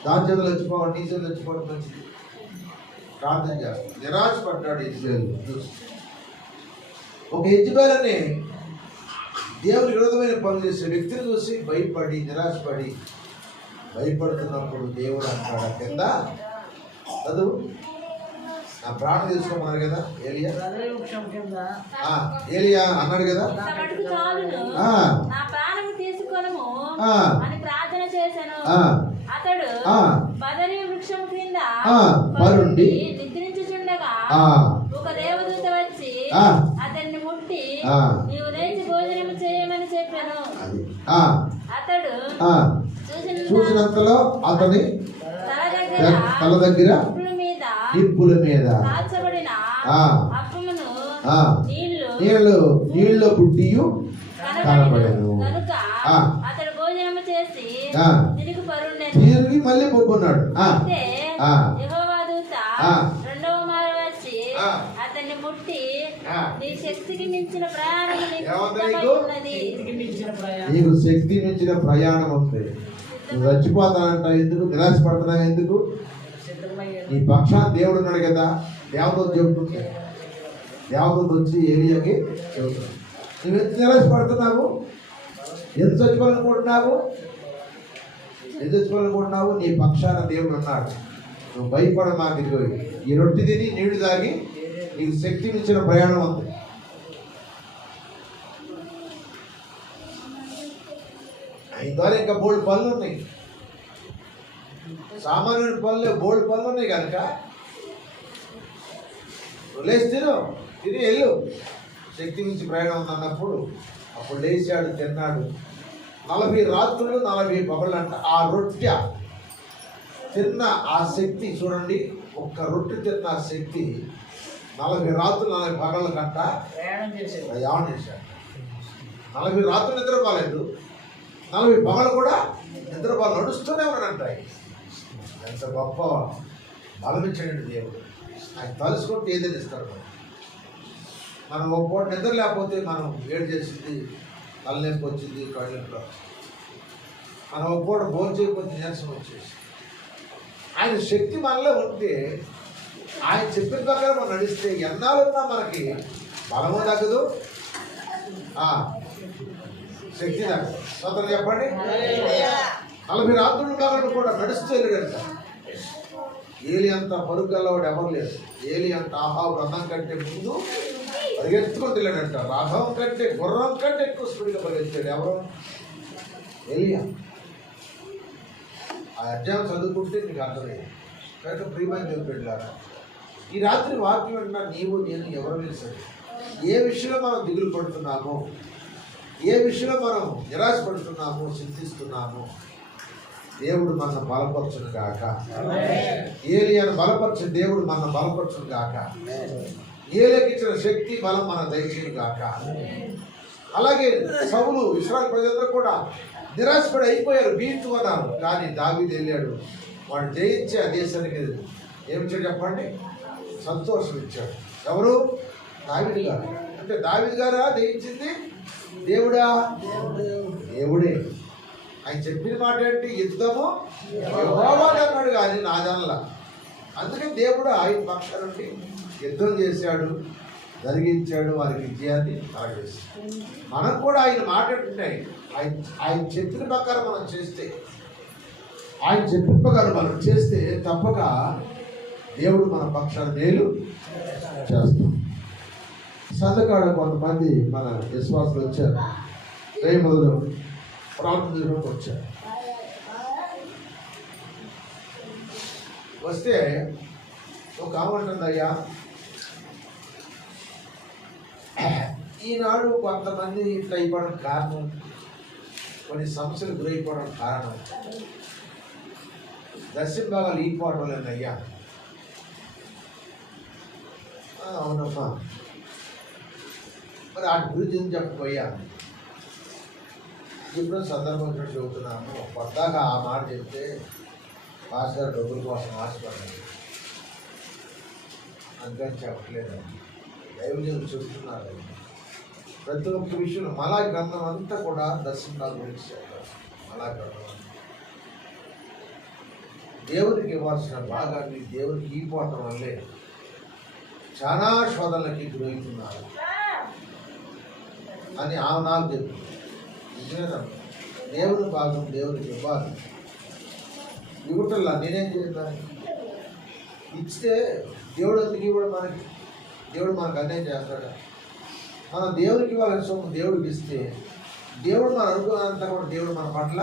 దాని చేతులు చచ్చిపోవడం, నీ చేతులు చచ్చిపోవడం మంచిది ప్రార్థన చేస్తాడు. నిరాశపడ్డాడు యెజెబెలు. ఒక యెజెబెలు అనే దేవుని విరోధమైన పనులు చేసే వ్యక్తిని చూసి భయపడుతున్నప్పుడు దేవుడు అంటాడు కింద చదువు, నా ప్రాణం తీసుకోమన్నారు కదా ఏలియా అన్నాడు కదా, అతడు బదరీ వృక్షం క్రింద పరుండి నిద్రించుచుండగా ఒక దేవదూత వచ్చి అతన్ని ముట్టి, నీవు లేచి భోజనం చేసి ఆ, అతడు ఆ, చూసిన చూసినంతలో అతని తల దగ్గర మీద నిప్పుల మీద కాల్చబడిన ఆ, అప్పమును ఆ, నీళ్లు నీళ్ళ బుడ్డియు కనబడను. కనుక ఆ. అతడు భోజనము చేసి ఆ. తిరిగి పరుండెను. తిరిగి మళ్ళీ పొప్పున్నాడు. అయితే ఆ. యెహోవా దూత ఆ. రెండవ మారు వచ్చి ఆ. అతన్ని ముట్టి ఆ. నీ శక్తికి మించిన ప్రయాణం నీకు ఏముంది సిద్ధమై నీకు? ఉన్నది. ఇంటికి మించిన ప్రయాణం. నీకు శక్తి మించిన ప్రయాణం ఉంది. నువ్వు చచ్చిపోతానంట ఎందుకు? నిరాశపడుతున్నావు ఎందుకు? సిద్ధమయ్యేది. నీ పక్షాన దేవుడు ఉన్నాడు కదా. దేవదూత చెబుతుంది. దేవదూత వచ్చి ఏలియాకి చెబుతుంది. నువ్వు ఎంత నిరాశపడుతున్నావు? ఎంత చచ్చిపోవాలనుకుంటున్నావు? ఎంత చచ్చిపోవాలనుకుంటున్నావు? నీ పక్షాన దేవుడు ఉన్నాడు. నువ్వు భయపడ మాకు ఇదిగో ఈ రొట్టె తిని నీళ్లు తాగి నీకు శక్తి మించిన ప్రయాణం ఉంది. ఆయన ద్వారా ఇంకా బోల్డ్ పనులు ఉన్నాయి. సామాన్యుడి పనులు బోల్డ్ పనులు ఉన్నాయి కనుక లేచి తిని వెళ్ళు. శక్తి మించి ప్రయాణం ఉంది అన్నప్పుడు అప్పుడు లేచాడు, తిన్నాడు. 40 రాత్రులు 40 పగళ్ళు అంట. ఆ రొట్టె తిన్న ఆ శక్తి చూడండి, ఒక్క రొట్టె తిన్న ఆ శక్తి 40 రాత్రులు 40 పగళ్ళ కంట ప్రయాణం చేసేది. ప్రయాణం చేశాడు. 40 రాత్రులు నిద్రపోలేదు, 40 పగలు కూడా నిద్రపోలు నడుస్తూనే ఉన్నాడంట. ఎంత గొప్ప బలమిచ్చాడండి దేవుడు. ఆయన తలుసుకుంటే ఏదైనా ఇస్తాడు. మనం ఒక పూట నిద్ర లేకపోతే మనం వేడి చేసింది, తలనొప్పి వచ్చింది, కళ్ళెంపులో. మనం ఒక పూట భోజనం చేయకపోతే నీరసం వచ్చేసి. ఆయన శక్తి మనలో ఉంటే, ఆయన చెప్పిన ప్రకారం మనం నడిస్తే ఎన్నాళ్ళున్నా మనకి బలము తగ్గదు, శక్తి తగ్గదు. సొంతం చెప్పండి. 40 రాత్రులు కాకుండా కూడా నడుస్తూ వెళ్ళాడంట. ఏలి అంత పరుగల్లవాడు ఎవరు లేరు. ఏలి అంత ఆహాబు రథం కంటే ముందు పరిగెత్తుకొని వెళ్ళాడంట. రథం కంటే గుర్రం కంటే ఎక్కువ స్పీడ్గా పరిగెత్తాడు. ఎవరు? ఏలియా. ఆ అధ్యాయం చదువుకుంటే నీకు అర్థమయ్యేది. కనుక ప్రియమైన దేవుని బిడ్డలారా, ఈ రాత్రి వాక్యం విన్నా నీవు నేను ఎవరు తెలుసండి. ఏ విషయంలో మనం దిగులు పడుతున్నామో, ఏ విషయంలో మనం నిరాశపడుతున్నామో, చింతిస్తున్నామో, దేవుడు మన బలపరచును గాక. ఏలియాను బలపరచు దేవుడు మన బలపరచును గాక. ఏలియాకి ఇచ్చిన శక్తి బలం మన దయచేయును గాక. అలాగే సౌలు ఇశ్రాయేలు ప్రజలందరూ కూడా నిరాశపడి అయిపోయారు, బీటుకున్నారు. కానీ దావీదు వెళ్ళాడు, వాడు జయించి ఆ దేశానికి ఏమిచ్చాడు చెప్పండి? సంతోషం ఇచ్చాడు. ఎవరు? దావీదు గారు. అంటే దావీదు గారా జయించింది? దేవుడా? దేవుడే. ఆయన చెప్పిన మాట ఏంటి? యుద్ధము యెహోవాది అన్నాడు కానీ నాదనలా. అందుకే దేవుడు ఆయన పక్షాన నుండి యుద్ధం చేశాడు, జరిగించాడు, వారికి విజయాన్ని కలగజేశాడు. మనం కూడా ఆయన మాట ఉంటాయి. ఆయన చెప్పిన ప్రకారం మనం చేస్తే, ఆయన చెప్పిన ప్రకారం మనం చేస్తే తప్పక దేవుడు మన పక్షాన మేలు చేస్తాం. సందకాడ కొంతమంది మన విశ్వాసులు వచ్చారు, ప్రేమలు ప్రార్థనలోకి వచ్చారు. వస్తే ఒక ఆమంటుంది, అయ్యా ఈనాడు కొంతమంది ఇట్లా అయిపోవడం కారణం, కొన్ని సమస్యలు గురైపోవడం కారణం దర్శన భాగాలు ఈపోవడం లేదు అయ్యా. అవునమ్మా, మరి వాటి గురించి ఏం చెప్పబోయా? ఇప్పుడు సందర్భం చెబుతున్నాము. కొత్తగా ఆ మాట చెప్తే మాస్టర్ డబ్బుల కోసం ఆశపడ్డాను, అందుకని చెప్పట్లేదు. దైవజనులు చెబుతున్నారు ప్రతి ఒక్క విషయంలో. మలా గ్రంథం అంతా కూడా దర్శనాల గురించి చెప్తారు. మలా గ్రంథం దేవునికి ఇవ్వాల్సిన భాగాన్ని దేవునికి ఈపోవటం వల్లే చాలా శోధనలకి గురవుతున్నారు అని ఆమె నాకు చెప్తుంది. నిజమేనమ్మా, దేవుని భాగం దేవునికి ఇవ్వాలి. ఇవ్వటల్లా నేనేం చేస్తాను? ఇస్తే దేవుడు ఎందుకు ఇవ్వడం మనకి? దేవుడు మనకు అన్యాయం చేస్తాడా? మనం దేవుడికి ఇవ్వాలని సొమ్ము దేవుడికి ఇస్తే దేవుడు మన అనుకున్నంతా కూడా దేవుడు మన పట్ల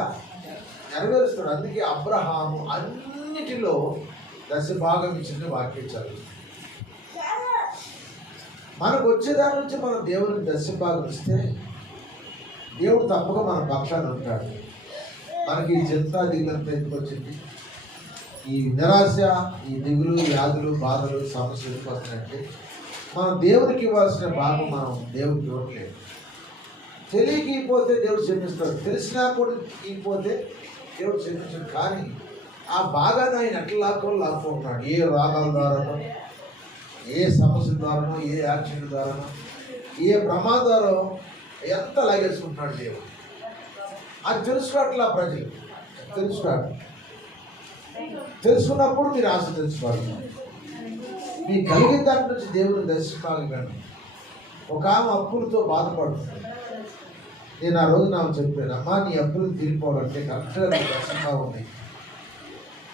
నెరవేరుస్తాడు. అందుకే అబ్రహాము అన్నిటిలో దశభాగం ఇచ్చిన వాక్యం చదువు. మనకు వచ్చేదాని నుంచి మనం దేవునికి దశభాగం ఇస్తే దేవుడు తప్పక మన పక్షాన ఉంటాడు. మనకి ఈ చింత దిగులంతా ఎందుకు వచ్చింది? ఈ నిరాశ, ఈ దిగులు, వ్యాధులు, బాధలు, సమస్యలు ఎందుకు వస్తున్నాయంటే మనం దేవునికి ఇవ్వాల్సిన భాగం మనం దేవుడికి ఇవ్వట్లేదు. తెలియకపోతే దేవుడు క్షమిస్తాడు, తెలిసినా కూడా ఇవ్వకపోతే దేవుడు క్షమించాడు. కానీ ఆ భాగాన్ని ఆయన ఎట్లా లాక్కుంటున్నాడు. ఏ రోగాల ద్వారానో, ఏ సమస్య ద్వారానో, ఏ యాక్సిడెంట్ ద్వారానో, ఏ ప్రమాదాలో ఎంత లాగేసుకుంటున్నాడు దేవుడు. అది తెలుసుకోవట్లా ప్రజలు. తెలుసుకున్నప్పుడు మీరు ఆశ తెలుసుకోవాలి. మీకు కలిగిన దాని నుంచి దేవుడిని దర్శించాలి. ఒక ఆమె అప్పులతో బాధపడుతుంది. నేను ఆ రోజు నాకు చెప్పాను, అమ్మా నీ అప్పులు తీరిపోవాలంటే కరెక్ట్గా దర్శనంగా ఉంది.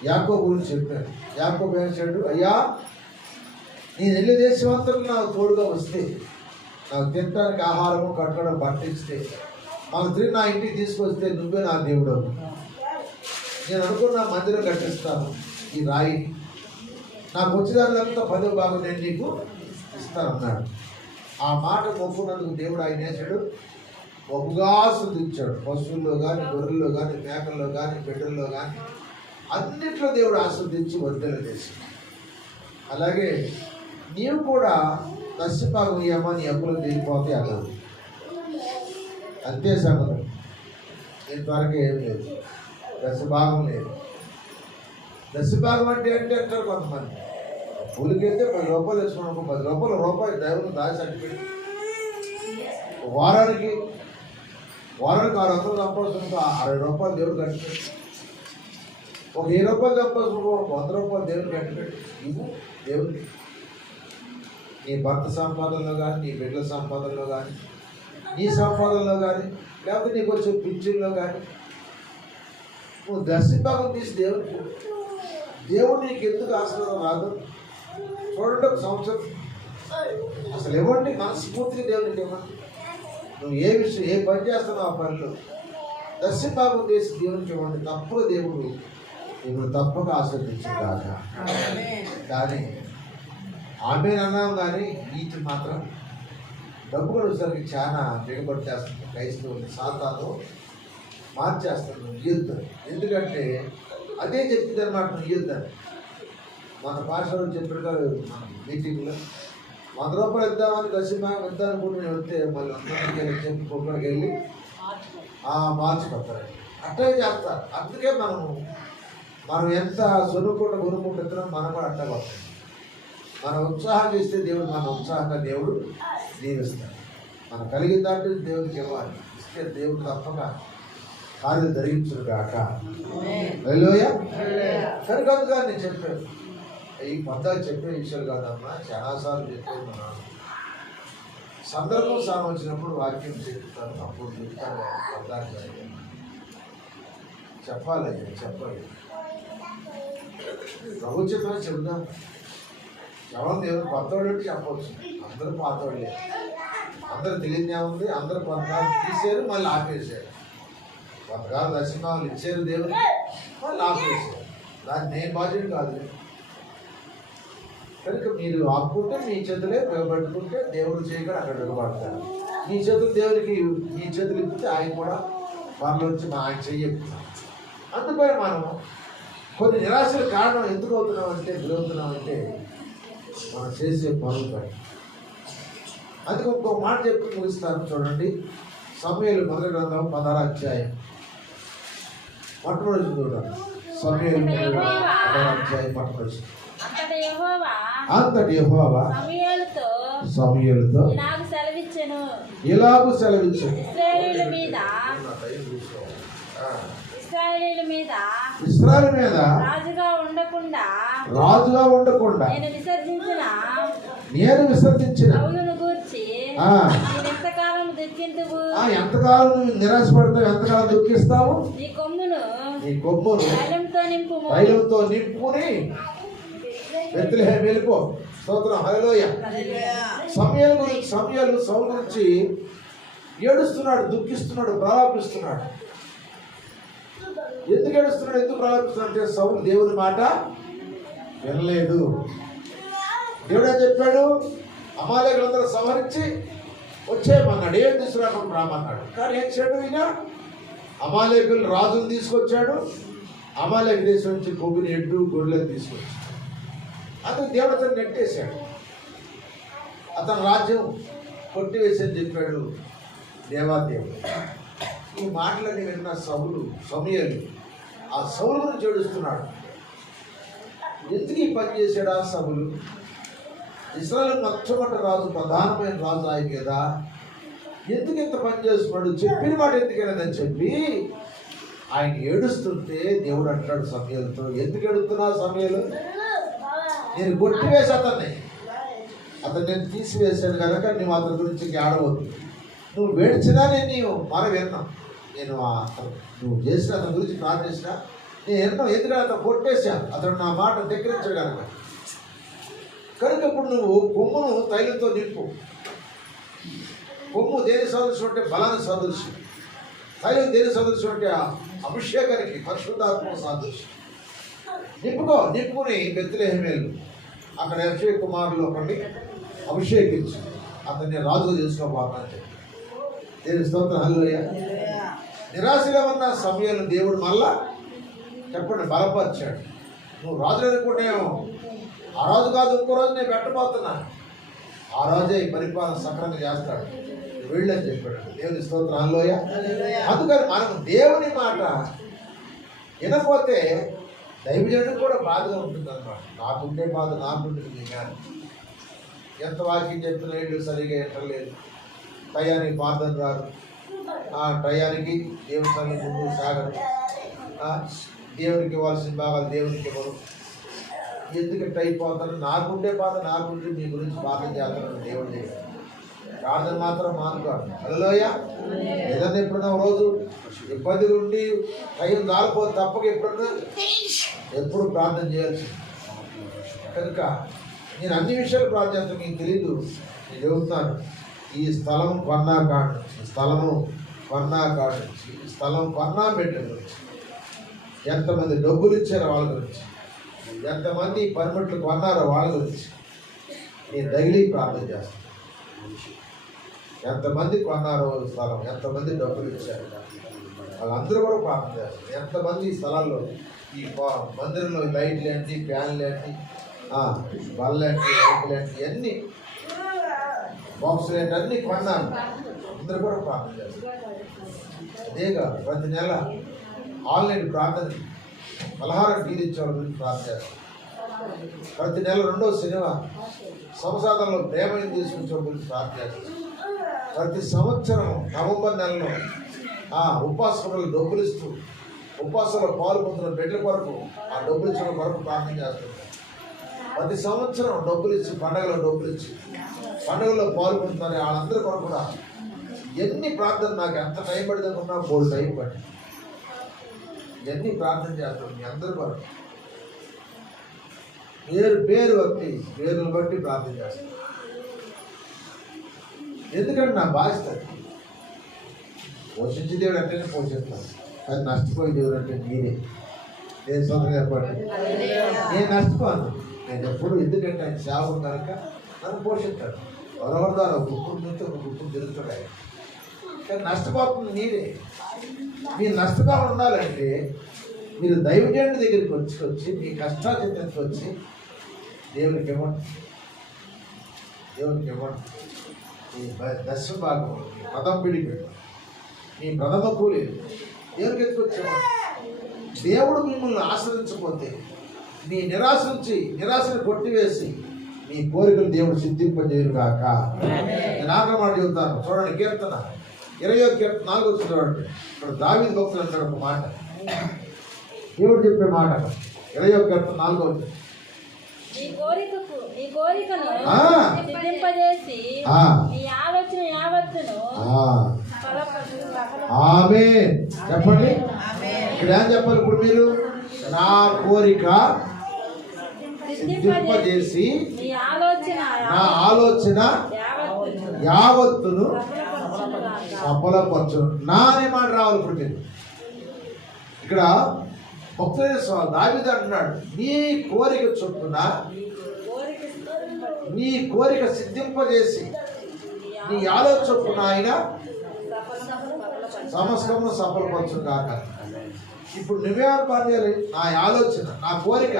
యాకోబు గురించి చెప్పాను. యాకోబు ఏం చెప్పాడు? అయ్యా నేను వెళ్ళే దేశమంతకు నాకు తోడుగా వస్తే, నాకు తినడానికి ఆహారము, కట్టడం, పట్టిస్తే, మనం తిరిగి నా ఇంటికి తీసుకొస్తే నువ్వే నా దేవుడు. నేను అనుకున్న మందిరం కట్టిస్తాను, ఈ రాయి నాకు వచ్చేదానికంతా 10వ భాగం నేను నీకు ఇస్తానన్నాడు. ఆ మాట మొక్కున్నందుకు దేవుడు ఆయన వేసాడు, బహుగా ఆస్వాదించాడు. పశువుల్లో కానీ, గొర్రెల్లో కానీ, మేకల్లో కానీ, బిడ్డల్లో కానీ అన్నిట్లో దేవుడు ఆస్వాదించి వర్ధల చేశాడు. అలాగే నీవు కూడా దశభాగం ఇయ్యమా, నీ అప్పులు తీరిపోతే అన్నాడు. అంతే సంగతి. ఇంతవరకు ఏం లేదు, దశభాగం లేదు. దశభాగం అంటే అంటారు కొంతమంది. ఊరికైతే 10 రూపాయలు వేసుకున్నాం, 10 రూపాయలు దైవం దాచి అట్టిపెట్టి వారానికి 600 సంపాదించుకో, 60 రూపాయలు దేవుడు కట్టిపెట్టి, ఒక 10 రూపాయలు సంపాదించుకో, 100 రూపాయలు దేవుడు కట్టిపెట్టి ఇవ్వు దేవుడికి. నీ భర్త సంపాదనలో కానీ, నీ బిడ్డల సంపాదనలో కానీ, నీ సంపాదనలో కానీ, లేకపోతే నీకు వచ్చే పింఛన్లో కానీ నువ్వు దర్శింపాకం తీసి దేవుడు నీకు ఎందుకు ఆశీర్వాదం రాదు? చూడండి, ఒక సంవత్సరం అసలు ఇవ్వండి, మనస్ఫూర్తిగా దేవునికి ఇవ్వండి. నువ్వు ఏ విషయం, ఏ పని చేస్తున్నావు ఆ పనిలో దర్శింపాకం చేసి దేవునికి ఇవ్వండి. తప్పక దేవుడు ఇప్పుడు తప్పక ఆస్వాదించింది కాక. కానీ ఆమె అన్నాం కానీ నీతి మాత్రం డబ్బు కూడా వచ్చేసరికి చాలా దిగబట్టేస్తుంది. క్రైస్తవుని సాతాను మార్చేస్తాను, నువ్వు ఇయ్యొద్దని. ఎందుకంటే అదే చెప్పింది అనమాట, నువ్వు ఇయ్యొద్దని. మన పాస్టర్ చెప్పారు మన మీటింగ్లో, 100 రూపాయలు ఇద్దామని దశభాగం ఇద్దామనుకుంటే నేను వస్తే మళ్ళీ అందరికీ చెప్పి కుక్కడికి వెళ్ళి మార్చిపోతారు. అట్టే చేస్తారు. అందుకే మనం ఎంత కొనుక్కుంటూ ఇస్తున్నాం, మనం కూడా అట్టే వస్తాం. మనం ఉత్సాహం చేస్తే దేవుడు మన ఉత్సాహంగా దేవుడు దీవిస్తాడు. మనం కలిగిన దాంట్లో దేవుడికి ఇవ్వాలి. ఇస్తే దేవుడు తప్పక కార్యం జరిగించుడు కాక. హల్లెలూయా. కనుక నేను చెప్పాను, ఈ పద్దాలు చెప్పే విషయాలు కాదమ్మా, చాలాసార్లు చెప్పేస్తున్నాను. సందర్భం సాయం వచ్చినప్పుడు వాక్యం చెప్తాను, అప్పుడు చెప్తాను. పద్దాలు చెప్పాలి. ప్రభుత్వమే చెబుదాం. ఎవరు దేవుడు కొత్తవాడు చెప్పవచ్చు. అందరూ పాతవాళ్ళే, అందరూ తెలియదే ఉంది. అందరూ కొంతకాలం తీసారు, మళ్ళీ ఆపేసారు. కొంతకాలం దర్శనాలు ఇచ్చారు దేవుడు, మళ్ళీ ఆపేసారు. దాన్ని నేను బాధ్యత కాదు. కనుక మీరు ఆపుకుంటే మీ చేతులే పట్టుకుంటే దేవుడు చేయకుండా అక్కడ విడబడతారు. మీ చేతులు దేవుడికి, మీ చేతులు ఇప్పితే ఆయన కూడా వాళ్ళ వచ్చి ఆయన చెయ్యకుతారు. అందుకని మనం కొన్ని నిరాశల కారణం ఎందుకు అవుతున్నామంటే, గురవుతున్నామంటే మనం చేసే పనులు. అది ఇంకో మాట చెప్పి ముగిస్తాను. చూడండి, సమూయేలు మొదటి గ్రంథం 16వ అధ్యాయం మొట్టమొదటి చూడండి. సమూయేలు 16వ అధ్యాయం మొట్టమొదటి. అంతటి యెహోవా సమూయేలుతో ఇలాగు సెలవిచ్చెను, ఇశ్రాయేలు మీద రాజుగా ఉండకుండా నేను విసర్జించిన ఎంతకాలం నువ్వు నిరాశపడతావు, ఎంతకాలం దుఃఖిస్తావు? నీ కొమ్మును తైలంతో నింపుకుని బెత్లెహేము వెళ్ళిపో. స్తోత్రం, హల్లెలూయా. సమూయేలు సౌలు గురించి ఏడుస్తున్నాడు, దుఃఖిస్తున్నాడు, ప్రలాపిస్తున్నాడు. ఎందుకు ఏడుస్తున్నాడు, ఎందుకు ప్రలాపిస్తున్నాడు అంటే సౌలు దేవుని మాట వినలేదు. దేవుడు ఏం చెప్పాడు? అమాలేకులందరూ సంహరించి వచ్చేయమన్నాడు. ఏం తీసుకురాకుండా రామన్నాడు. కానీ ఏం చేయడం ఈయన అమాలేకులు రాజును తీసుకొచ్చాడు. అమాలేకు దేశం నుంచి కొవ్వుని ఎడ్డు గొడ్లను తీసుకొచ్చాడు. అతను దేవుడు అతను నెట్టేశాడు. అతని రాజ్యం కొట్టివేసని చెప్పాడు దేవాదేవుడు. ఈ మాటలని విన్న సమూయేలు ఆ సౌలు గురించి ఏడుస్తున్నాడు. ఎందుకు ఈ పని చేశాడు ఆ సౌలు? ఇశ్రాయేలు మొట్టమొదటి రాజు, ప్రధానమైన రాజు ఆయన కదా, ఎందుకు ఇంత పని చేస్తున్నాడు? చెప్పిన మాట ఎందుకైనాదని చెప్పి ఆయన ఏడుస్తుంటే దేవుడు అంటాడు సమూయేలుతో, ఎందుకు ఏడుస్తున్నావు సమూయేలు? నేను కొట్టివేసి అతను నేను తీసివేశాను కనుక నువ్వు అతని గురించి ఆడవద్దు. నువ్వు వేడిచినా నేను మనం విన్నాం. నేను నువ్వు చేసిన అతని గురించి ప్రార్థించినా నేను విన్నాం. ఎందుకంటే అతను కొట్టేశాను, అతడు నా మాట ధిక్కరించాడు కనుక ఇప్పుడు నువ్వు కొమ్మును తైలంతో నింపు. కొమ్ము దేని సదృశ్యం అంటే బలాన్ని సదృశ్యం. తైలం దేని సదృశ్యం అంటే అభిషేకానికి, పరిశుద్ధాత్మ సాదృశ్యం. నింపుకుని బెత్లెహేము అక్కడ యెషయా కుమారులు ఒకటి అభిషేకించు, అతన్ని రాజుగా చేసుకోబోతాను చెప్పి. దేవుని స్తోత్రం. హల్లెలూయా. నిరాశగా ఉన్న సమయంలో దేవుడు మళ్ళా చెప్పండి బలపరిచాడు. నువ్వు రాజు అనుకుంటేమో ఆ రాజు కాదు, ఇంకో రోజు నేను పెట్టబోతున్నాను. ఆ రోజే ఈ పరిపాలన సక్రంగా చేస్తాడు, వీళ్ళని చెప్పాడు. దేవుని స్తోత్రం. హల్లెలూయా. అందుకని మనం దేవుని మాట వినకపోతే దైవజనుడికి కూడా బాధగా ఉంటుంది అన్నమాట. నాకుండే బాధ నాకుంటుంది. కానీ ఎంత వాక్యం చెప్పిన వీళ్ళు సరిగా ఎట్టలేదు, టయానికి ప్రార్థన రారు, ఆ టయానికి దేవుని సన్నిధి ముందు సాగరు, దేవునికి ఇవ్వాల్సిన భాగాలు దేవునికి ఇవ్వరు. ఎందుకంటే అయిపోతాను, నాకుండే బాధ నాకుంటే మీ గురించి ప్రార్థన చేస్తాను దేవుడు చేయాలి. ప్రార్థన మాత్రం మానుకోండి. హల్లెలూయా. ఏదన్నా ఎప్పుడన్నా రోజు ఇబ్బంది ఉండి టైం దాలిపోతే తప్పక ఎప్పుడు ప్రార్థన చేయాల్సింది. కనుక నేను అన్ని విషయాలు ప్రార్థన చేస్తాను. మీకు తెలీదు, నేను చెబుతున్నాను. ఈ స్థలం కొన్నా కాడు, ఈ స్థలము కొన్నా కాడు, ఈ స్థలం కొన్నా పెట్టిన గురించి, ఎంతమంది డబ్బులు ఇచ్చారో వాళ్ళ గురించి, ఎంతమంది పర్మిట్లు కొన్నారో వాళ్ళ గురించి నేను డైలీ ప్రార్థన చేస్తాను. ఎంతమంది కొన్నారో స్థలం, ఎంతమంది డబ్బులు ఇచ్చారు, వాళ్ళందరూ కూడా ప్రార్థన చేస్తారు. ఎంతమంది ఈ స్థలాల్లో ఈ మందిరంలో లైట్లు ఏంటి, ఫ్యాన్లు ఏంటి, బళ్ళు ఏంటి, లైట్లు ఏంటి, ఇవన్నీ బాక్సులు ఏంటి అన్నీ కొన్నాను, అందరూ కూడా ప్రార్థన చేస్తారు. అదేగా ప్రతి నెల ఆన్లైన్ ప్రార్థన పలహారం టీలు ఇచ్చే వాళ్ళ గురించి ప్రార్థన చేస్తారు. ప్రతి నెల 2వ శనివారం సంసారంలో ప్రేమని తీసుకొచ్చే వాళ్ళ గురించి ప్రార్థన చేస్తారు. ప్రతి సంవత్సరం నవంబర్ నెలలో ఉపాసనలు డబ్బులు ఇస్తూ ఉపాసనలో పాల్గొంటున్న బిడ్డల కొరకు ఆ డబ్బులు ఇచ్చిన కొరకు ప్రార్థన చేస్తున్నారు. ప్రతి సంవత్సరం డబ్బులు ఇచ్చి పండగలో డబ్బులు ఇచ్చి పండుగల్లో పాల్గొంటున్నారు వాళ్ళందరి కొరకు కూడా ఎన్ని ప్రార్థన, నాకు ఎంత టైం పడిందనుకున్నా 4 టైం పట్టి ఎన్ని ప్రార్థన చేస్తారు. మీ అందరి కొరకు పేరు బట్టి పేరును బట్టి ప్రార్థన చేస్తారు. ఎందుకంటే నా బాధ్యత. పోషించే దేవుడు అంటేనే పోషిస్తాను, అది నష్టపోయే దేవుడు అంటే నేనే. నేను సొంతంగా చెప్పండి, నేను నష్టపోను. నేను ఎప్పుడు, ఎందుకంటే ఆయన సేవలు కనుక నన్ను పోషిస్తాడు. ఎవరెవరి ద్వారా ఒక గుప్పుడు నుంచి ఒక గుప్పుడు తిరుగుతాడు ఆయన. కానీ నష్టపోతుంది నేనే. మీరు నష్టపోకుండా ఉండాలంటే మీరు దైవజనుడి దగ్గరికి వచ్చి మీ కష్టాచితంకి వచ్చి దేవునికి ఇవ్వండి. దేవునికి ఇవ్వండి. మీ దశ భాగం, మీ పదం పిడిపెట్టు, మీ ప్రథమ కూలి దేవునికి ఎత్తుకొచ్చేవాడు. దేవుడు మిమ్మల్ని ఆశ్రయించకపోతే మీ నిరాశను కొట్టివేసి మీ కోరికలు దేవుడు సిద్ధింపజేయరు కాక. నేను ఆఖరి మాట చెబుతాను, చూడండి. కీర్తన 20వ కీర్తన 4వ చూడండి. ఇప్పుడు దావీదు భక్తులు అంటాడు ఒక మాట, దేవుడు చెప్పే మాట. 20వ కీర్తన 4వ నీ కోరికను సిద్ధింపజేసి నీ ఆలోచన యావత్తును ఆమేన్ చెప్పండి. ఇక్కడ ఏం చెప్పాలి ఇప్పుడు మీరు? నా కోరిక సిద్ధింపజేసి నా ఆలోచన యావత్తును సఫలపరచు. నా అనే మాట రావాలి ఇప్పుడు మీరు. ఇక్కడ భక్తుడైన దావీదు అంటున్నాడు, నీ కోరిక చొప్పున నీ కోరిక సిద్ధింపజేసి నీ ఆలోచన ఆయన సమస్తమును సఫలపరచు కాక. ఇప్పుడు నువ్వేమని పనిచేయాలి? నా ఆలోచన, నా కోరిక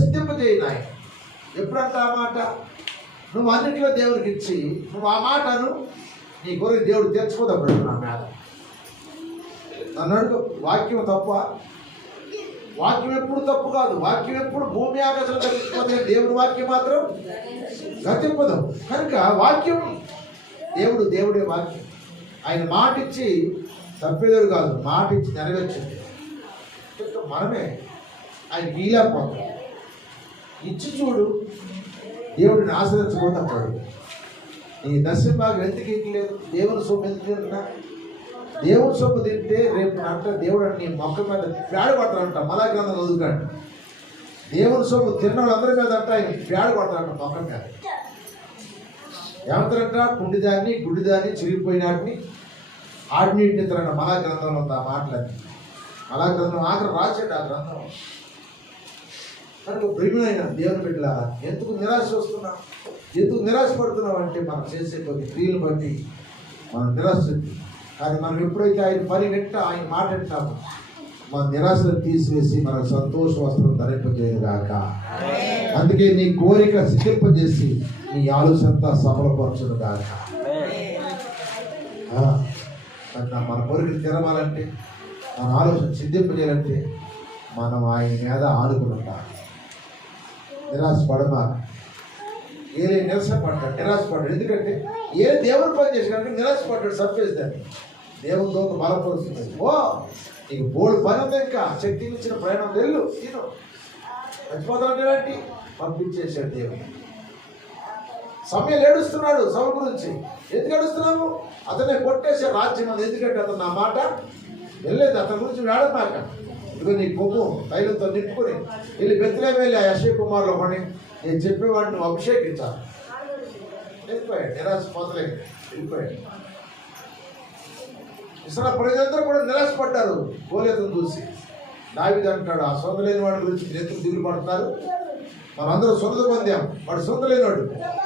సిద్ధింపజేయి నాయన. ఎప్పుడంటే ఆ మాట నువ్వు అన్నింటిలో దేవుడికి ఇచ్చి నువ్వు ఆ మాటను నీ కోరిక దేవుడు తెచ్చుకోదప్పుడు నా మీద. నన్ను అడుగు, వాక్యం తప్ప? వాక్యం ఎప్పుడు తప్పు కాదు. వాక్యం ఎప్పుడు భూమి ఆకాశాలు గతించిపోతే దేవుడి వాక్యం మాత్రం గతింపదు. కనుక వాక్యం దేవుడే వాక్యం. ఆయన మాట ఇచ్చి తప్పేదేవి కాదు, మాట ఇచ్చి నెరవేర్చింది. మనమే ఆయన వీలేకపోతాం. ఇచ్చి చూడు, దేవుడిని ఆశ్రయించబోతాడు. నీ దర్శనం బాగా ఎందుకు ఎక్కలేదు? దేవుని సొమ్ము ఎందుకు తింటున్నా? దేవుని సొమ్ము తింటే రేపు అంట దేవుడు నీ మొక్క మీద పేడ కొట్టాలంట. మలా గ్రంథం చదువుకండి. దేవుని సొమ్ము తిన్న వాళ్ళందరి మీద అంట ఆయన పేడ కొట్టాలంట మొక్క మీద. ఏమంటారంట? కుండిదాన్ని, గుడ్డిదాన్ని, చిరిగిపోయినాటిని ఆడినీటిని ఇతరంట. మలా గ్రంథంలో ఉంది ఆ మాటలన్నీ. మలా గ్రంథం ఆఖరి రాసాడు ఆ గ్రంథం. కనుక ప్రియమైన దేవుని బిడ్డలారా, ఎందుకు నిరాశ వస్తున్నాం? ఎందుకు నిరాశ పడుతున్నాం అంటే మనం చేసే కొన్ని క్రియలు బట్టి మనం నిరాశ. కానీ మనం ఎప్పుడైతే ఆయన పని వింటా, ఆయన మాట వింటామో మన నిరాశను తీసివేసి మనకు సంతోష వస్త్రం ధరింపజేయగాక. అందుకే నీ కోరిక సిద్ధింపజేసి నీ ఆలోచనంతా సఫలపరచును గాక. మన కోరికలు తెరవాలంటే, మన ఆలోచన సిద్ధింపజేయాలంటే మనం ఆయన మీద ఆడుకుని ఉండాలి. నిరాశపడమా? ఏలే నిరాశపడ్డాడు. ఎందుకంటే దేవుని పని చేసినట్టు నిరాశపడ్డాడు. చంపేస్తాడు. దేవుని దోక బలపరుస్తుంది. నీకు బోర్డు పని ఉంది, ఇంకా శక్తి ఇచ్చిన ప్రయాణం వెళ్ళు, తిను, చచ్చిపోతానంటే పంపించేశాడు దేవుడు. సమయం ఏడుస్తున్నాడు సభ గురించి. ఎందుకు ఏడుస్తున్నాము? అతనే కొట్టేశాడు రాజ్యం అది. ఎందుకంటే అతను నా మాట వెళ్ళలేదు. అతని గురించి వేడమాక. ఇదిగో నీ కొమ్ము తైలంతో నింపుకొని వెళ్ళి బెత్లెహేము వెళ్ళి ఆ యెషయా కుమారులో పడి నేను చెప్పేవాడిని నువ్వు అభిషేకించాలి. వెళ్ళిపోయాడు. నిరాశ పోతలేదు, వెళ్ళిపోయాడు. ఇస్రాయేలు ప్రజలందరూ కూడా నిరాశపడ్డారు గోలియాతును చూసి. దావీదు అంటాడు, ఆ సొంత లేని వాడి గురించి మీరు ఎందుకు దిగులు పడుతున్నారు? మనందరూ సొంత పొందాం, వాడు సొంత లేనివాడు.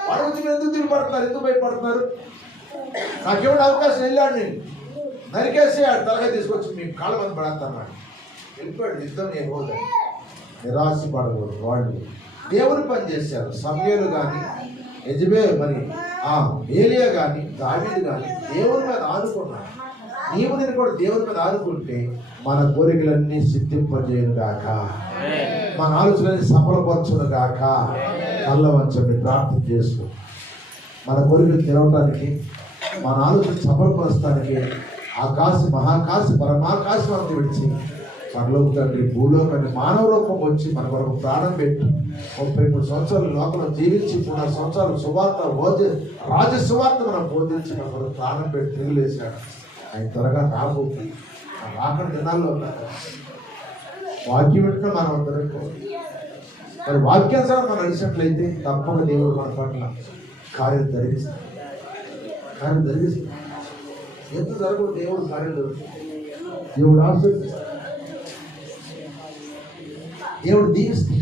వాడి గురించి మీరు ఎందుకు దిగులు పడుతున్నారు? ఎందుకు భయపడుతున్నారు? నాకేమైనా అవకాశం వెళ్ళాడు, నేను నరికేసి ఆడు తలగా తీసుకొచ్చి మీ కాళ్ళ మంది పడేస్తాను. వెళ్ళిపోయాడు. యుద్ధం నేను పోతాను. నిరాశపడకూడదు. వాళ్ళు దేవుని పని చేశారు. సమూయేలు కానీ ఏలియా కానీ దావీదు కానీ దేవుని మీద ఆదుకున్నారు. నీవు నేను కూడా దేవుని మీద ఆదుకుంటే మన కోరికలన్నీ సిద్ధింపజేయను గాక, మన ఆలోచనలన్నీ సఫలపరచును గాక. కళ్ళ వంచండి, ప్రార్థన చేసుకో. మన కోరికలు తెరవటానికి, మన ఆలోచన సఫలపరచడానికి మహాకాశ పరమాకాశం అంతా విడిచి పరలోక తండ్రి భూలోకాన్ని మానవ రూపం వచ్చి మన కొరకు ప్రాణం పెట్టి 33 సంవత్సరాలు లోకంలో జీవించి 3 సంవత్సరాలు రాజసువార్త మనం బోధించి మన కొరకు ప్రాణం పెట్టి తిరుగులేశాడు. ఆయన త్వరగా రాబోతుంది. ఆ రాకడ దినాల్లో ఉన్నారు. వాక్యం వింటే మనం అందరం మరి వాక్యానుసారం మనం నడిచినట్లయితే తప్పక దేవుడు మన పట్ల కార్యం జరిగిస్తాడు. ఎందుకు జరగదు? దేవుడు కార్యం జరుగుతుంది. దేవుడు ఆశీర్వదిస్తాడు. దేవుడు దీవిస్తాడు.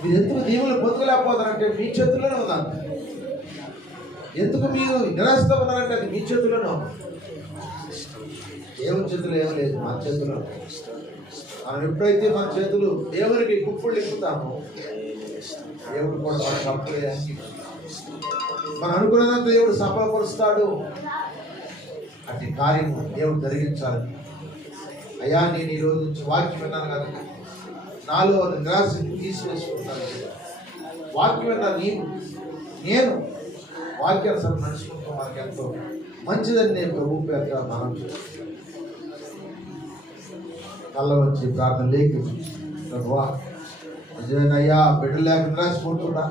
మీరు ఎందుకు దీవులు పొందలేకపోతారంటే మీ చేతుల్లోనే ఉందంట. ఎందుకు మీరు నిరాశతో ఉన్నారంటే అది మీ చేతుల్లోనే ఉంది. దేవుని చేతులు ఏమీ లేదు, మన చేతుల్లో. మనం ఎప్పుడైతే మన చేతులు దేవునికి కుప్పులు ఎక్కుతామో దేవుడు కూడా మన తప్పులే. మనం అనుకున్నదంతా దేవుడు సఫలపరుస్తాడు. అట్టి కార్యము దేవుడు జరిగించాలి. అయ్యా, నేను ఈరోజు నుంచి వాక్యం విన్నాను కదా, నాలో నిరాశ తీసివేసుకుంటాను. వాక్యం విన్నా నేను వాక్యానుసారం నడుచుకుంటూ మనకి ఎంతో మంచిదని నేను ప్రభు పేరుగా మనం చేస్తాను. కళ్ళ వచ్చి ప్రార్థన లేకి ప్రభువా, నిజమేనయ్యా, బిడ్డలు లేక నిరాశపోతున్నా,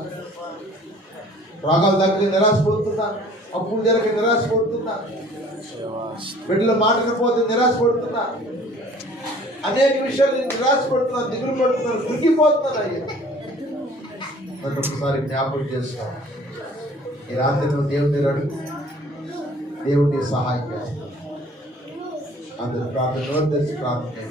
రోగాలు దగ్గర నిరాశపోతున్నా, అప్పులు జరగ నిరాశపడుతున్నా, బిడ్డలు మాటకపోతే నిరాశపడుతున్నా, అనేక విషయాలు నేను నిరాశపడుతున్నాను, దిగులు పడుతున్నాను, కృంగిపోతున్నాను. అయ్యా, నన్ను ఒకసారి జ్ఞాపకం చేసుకోవాలి. ఈ రాత్రి నువ్వు దేవుని అడుగు, దేవుడిని సహాయం చేస్తాను. అందరూ ప్రార్థన తెచ్చి ప్రార్థన